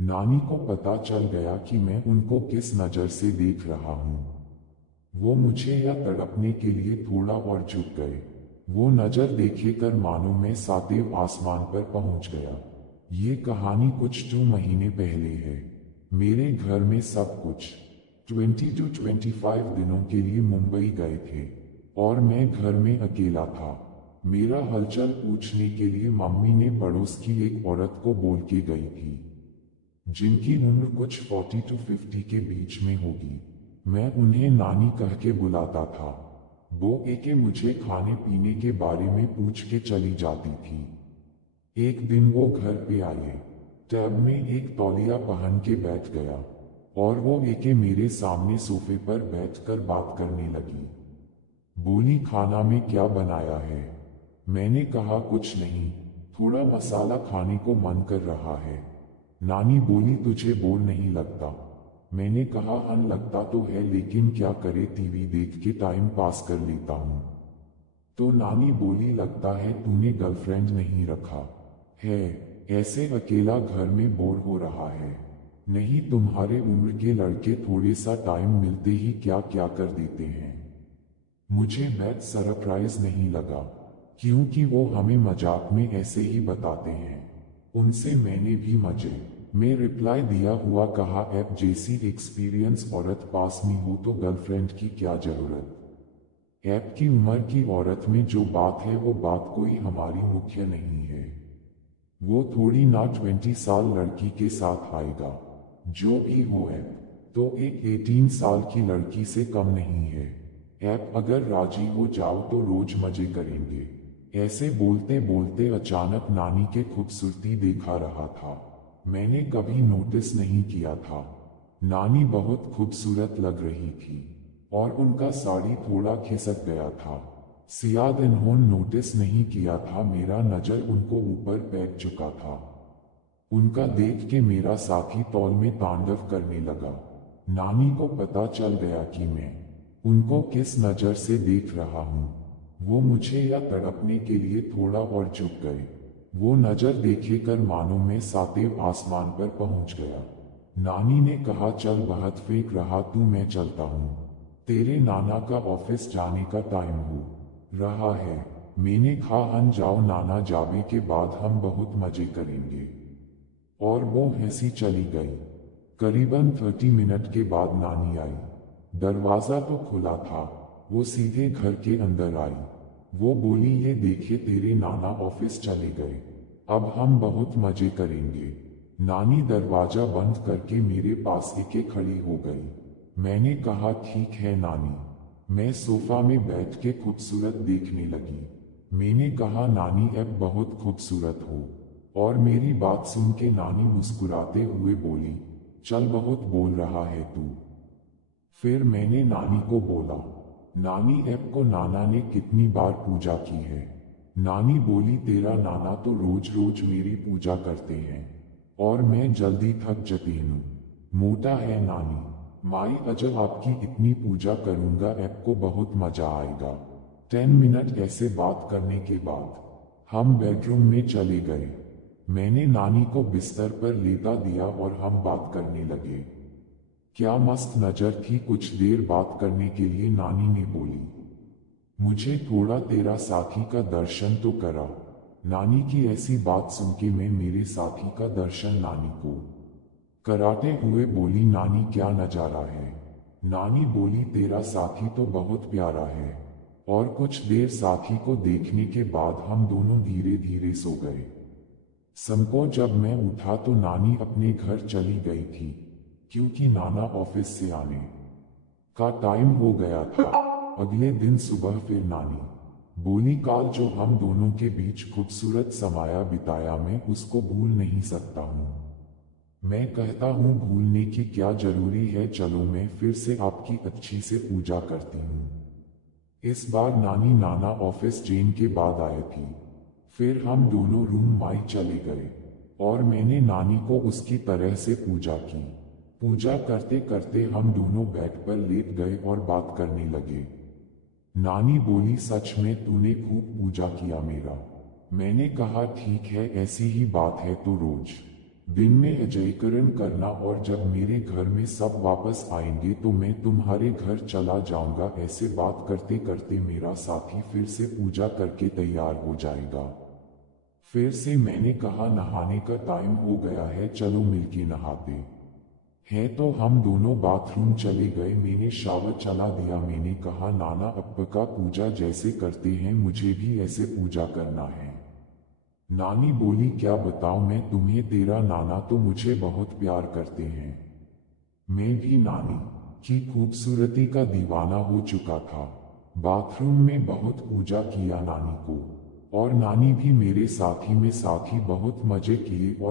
नानी को पता चल गया कि मैं उनको किस नज़र से देख रहा हूँ। वो मुझे या तड़पने के लिए थोड़ा और झुक गए। वो नज़र देखे कर मानो मैं सातवें आसमान पर पहुँच गया। ये कहानी कुछ 2 महीने पहले है। मेरे घर में सब कुछ 20 to 25 दिनों के लिए मुंबई गए थे और मैं घर में अकेला था। मेरा हलचल पूछने के लिए मम्मी ने पड़ोस की एक औरत को बोल के गई थी, जिनकी उम्र कुछ 40 to 50 के बीच में होगी। मैं उन्हें नानी कह के बुलाता था। वो एके मुझे खाने पीने के बारे में पूछ के चली जाती थी। एक दिन वो घर पे आए, टैब में एक तौलिया पहन के बैठ गया और वो एके मेरे सामने सोफे पर बैठकर बात करने लगी। बोली, खाना में क्या बनाया है? मैंने कहा, कुछ नहीं, थोड़ा मसाला खाने को मन कर रहा है। नानी बोली, तुझे बोर नहीं लगता? मैंने कहा, हाँ लगता तो है, लेकिन क्या करे, टीवी देख के टाइम पास कर लेता हूँ। तो नानी बोली, लगता है तूने गर्लफ्रेंड नहीं रखा है, ऐसे अकेला घर में बोर हो रहा है। नहीं, तुम्हारे उम्र के लड़के थोड़े सा टाइम मिलते ही क्या क्या कर देते हैं। मुझे बैड सरप्राइज नहीं लगा, क्योंकि वो हमें मजाक में ऐसे ही बताते हैं। उनसे मैंने भी मजे में रिप्लाई दिया हुआ कहा, ऐप जैसी एक्सपीरियंस औरत पास में हो तो गर्लफ्रेंड की क्या जरूरत। ऐप की उम्र की औरत में जो बात है वो बात कोई हमारी मुख्य नहीं है। वो थोड़ी ना 20 साल लड़की के साथ आएगा। जो भी हो, ऐप तो एक 18 साल की लड़की से कम नहीं है। ऐप अगर राजी हो जाओ तो रोज मजे करेंगे। ऐसे बोलते बोलते अचानक नानी के खूबसूरती देखा रहा था। मैंने कभी नोटिस नहीं किया था। नानी बहुत खूबसूरत लग रही थी और उनका साड़ी थोड़ा खिसक गया था। शायद इन्होंने नोटिस नहीं किया था, मेरा नजर उनको ऊपर बैठ चुका था। उनका देख के मेरा साथी तौल में तांडव करने लगा। नानी को पता चल गया कि मैं उनको किस नज़र से देख रहा हूँ। वो मुझे या तड़पने के लिए थोड़ा और झुक गए। वो नज़र देखे कर मानो मैं सातवें आसमान पर पहुँच गया। नानी ने कहा, चल बहुत फेंक रहा तू, मैं चलता हूँ। तेरे नाना का ऑफिस जाने का टाइम हो रहा है। मैंने कहा, हम जाओ, नाना जाने के बाद हम बहुत मजे करेंगे। और वो हंसी चली गई। करीबन 30 मिनट के बाद नानी आई। दरवाजा तो खुला था। वो सीधे घर के अंदर आई। वो बोली, ये देखे तेरे नाना ऑफिस चले गए, अब हम बहुत मजे करेंगे। नानी दरवाजा बंद करके मेरे पास एके खड़ी हो गई। मैंने कहा, ठीक है नानी। मैं सोफा में बैठ के खूबसूरत देखने लगी। मैंने कहा, नानी अब बहुत खूबसूरत हो। और मेरी बात सुन के नानी मुस्कुराते हुए बोली, चल बहुत बोल रहा है तू। फिर मैंने नानी को बोला, नानी ऐप को नाना ने कितनी बार पूजा की है? नानी बोली, तेरा नाना तो रोज रोज मेरी पूजा करते हैं और मैं जल्दी थक जाती हूँ। मोटा है नानी। माई अजब आपकी इतनी पूजा करूँगा, ऐप को बहुत मजा आएगा। 10 मिनट ऐसे बात करने के बाद हम बेडरूम में चले गए। मैंने नानी को बिस्तर पर लेटा दिया और हम बात करने लगे। क्या मस्त नजर थी। कुछ देर बात करने के लिए नानी ने बोली, मुझे थोड़ा तेरा साथी का दर्शन तो करा। नानी की ऐसी बात सुन के मैं मेरे साथी का दर्शन नानी को कराते हुए बोली, नानी क्या नजारा है। नानी बोली, तेरा साथी तो बहुत प्यारा है। और कुछ देर साथी को देखने के बाद हम दोनों धीरे धीरे सो गए। संको जब मैं उठा तो नानी अपने घर चली गई थी, क्योंकि नाना ऑफिस से आने का टाइम हो गया था। अगले दिन सुबह फिर नानी बोली, काल जो हम दोनों के बीच खूबसूरत समाया बिताया, मैं उसको भूल नहीं सकता हूँ। मैं कहता हूँ, भूलने की क्या जरूरी है, चलो मैं फिर से आपकी अच्छी से पूजा करती हूँ। इस बार नानी नाना ऑफिस जैन के बाद आए थी। फिर हम दोनों रूम माई चले गए और मैंने नानी को उसकी तरह से पूजा की। पूजा करते करते हम दोनों बेड पर लेट गए और बात करने लगे। नानी बोली, सच में तूने खूब पूजा किया मेरा। मैंने कहा, ठीक है, ऐसी ही बात है तो रोज दिन में अजयकरण करना, और जब मेरे घर में सब वापस आएंगे तो मैं तुम्हारे घर चला जाऊंगा। ऐसे बात करते करते मेरा साथी फिर से पूजा करके तैयार हो जाएगा। फिर से मैंने कहा, नहाने का टाइम हो गया है, चलो मिलके नहाते हैं। तो हम दोनों बाथरूम चले गए। मैंने शावर चला दिया। मैंने कहा, नाना अब्बा का पूजा जैसे करते हैं मुझे भी ऐसे पूजा करना है। नानी बोली, क्या बताऊं मैं तुम्हें, तेरा नाना तो मुझे बहुत प्यार करते हैं। मैं भी नानी की खूबसूरती का दीवाना हो चुका था। बाथरूम में बहुत पूजा किया नानी को, और नानी भी मेरे साथी में साथी बहुत मजे किए। और